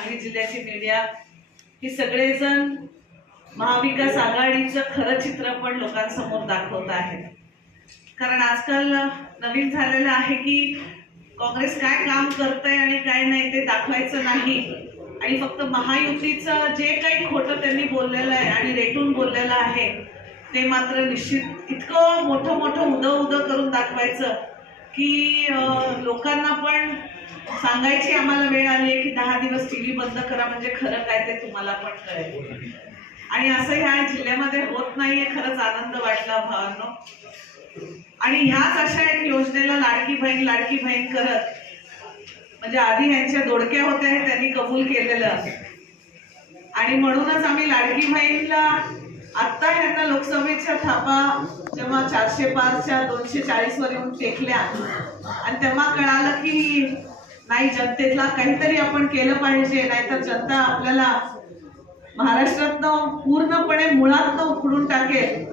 सांगली जिल्ह्याची मीडिया हे सगळेजण महाविकास आघाडीचं खरं चित्र पण लोकांसमोर दाखवत आहेत. कारण आजकाल नवीन झालेलं आहे की काँग्रेस काय काम करतंय आणि काय नाही ते दाखवायचं नाही. आणि फक्त महायुतीचं जे काही खोटं त्यांनी बोललेलं आहे आणि रेटून बोललेलं आहे ते मात्र निश्चित इतकं मोठं मोठं उदं उदं करून दाखवायचं की लोकांना पण सांगायची आम्हाला वेळ आली आहे की दहा दिवस टी बंद करा म्हणजे खरं काय ते तुम्हाला पण कळेल. आणि असं ह्या जिल्ह्यामध्ये होत नाहीये खरंच आनंद वाटला भावांनो. आणि ह्याच अशा एक योजनेला लाडकी बहीण लाडकी बहीण करत म्हणजे आधी ह्यांच्या दोडक्या होत्या हे त्यांनी कबूल केलेलं. आणि म्हणूनच आम्ही लाडकी बहीणला आत्ता ह्यांना लोकसभेच्या थापा जेव्हा चारशे पाचच्या दोनशे चाळीस वर येऊन टेकल्या. आणि तेव्हा कळालं की नाही जनतेतला काहीतरी आपण केलं पाहिजे नाहीतर जनता आपल्याला महाराष्ट्रातनं पूर्णपणे मुळातनं उखडून टाकेल.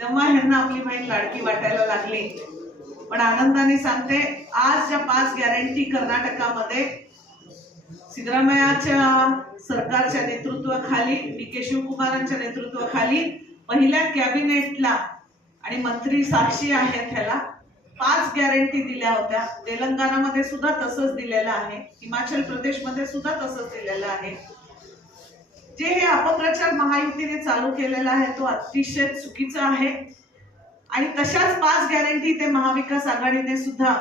तेव्हा ह्यांना आपली बहीण लाडकी वाटायला लागली. पण आनंदाने सांगते आज ज्या पाच गॅरंटी कर्नाटकामध्ये सिद्धरामय्याच्या सरकारच्या नेतृत्वाखाली डी के शिवकुमारांच्या नेतृत्वाखाली पहिल्या कॅबिनेटला आणि मंत्री साक्षी आहेत ह्याला पाच गॅरंटी दिल्या होत्या. तेलंगणामध्ये सुद्धा तसंच दिलेलं आहे. हिमाचल प्रदेशमध्ये सुद्धा तसंच दिलेलं आहे. जे हे अपप्रचार महायुतीने चालू केलेला आहे तो अतिशय चुकीचा आहे. आणि तशाच पाच गॅरंटी ते महाविकास आघाडीने सुद्धा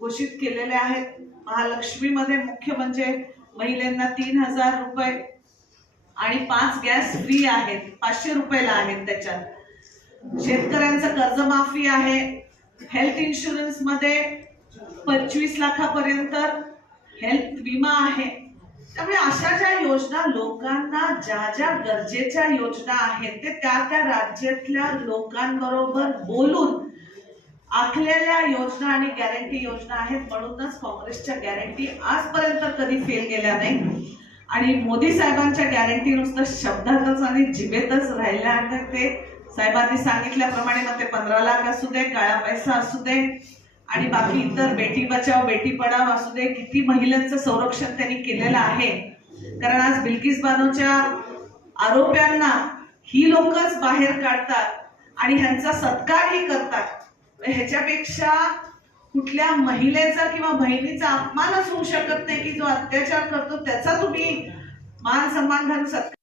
घोषित केलेल्या आहेत. महालक्ष्मीमध्ये मुख्य म्हणजे महिलांना तीन हजार रुपये आणि पाच गॅस फ्री आहेत. पाचशे रुपयाला आहेत त्याच्यात. शेतकऱ्यांचं कर्जमाफी आहे. हेल्थ इन्शुरन्समध्ये पंचवीस लाखापर्यंत हेल्थ विमा आहे. त्यामुळे अशा ज्या योजना लोकांना ज्या ज्या गरजेच्या योजना आहेत ते त्या त्या राज्यातल्या लोकांबरोबर बोलून आखलेल्या योजना आणि गॅरंटी योजना आहेत. म्हणूनच काँग्रेसच्या गॅरंटी आजपर्यंत कधी फेल गेल्या नाही. आणि मोदी साहेबांच्या गॅरंटी नुसतं शब्दातच आणि जिभेतच राहिल्या. आणि ते साहेबांनी सांगितल्याप्रमाणे मग ते पंधरा लाख असू दे काळा पैसा असू दे आणि बाकी इतर बेटी बचाव बेटी पढाव असू दे किती महिलांचं संरक्षण त्यांनी केलेलं आहे. कारण आज बिल्किस बानोच्या आरोप्यांना ही लोकच बाहेर काढतात आणि ह्यांचा सत्कारही करतात. ह्याच्यापेक्षा कुठल्या महिलेचा किंवा बहिणीचा अपमानच होऊ शकत नाही की जो अत्याचार करतो त्याचा तुम्ही मान सन्मान घालून सत्कार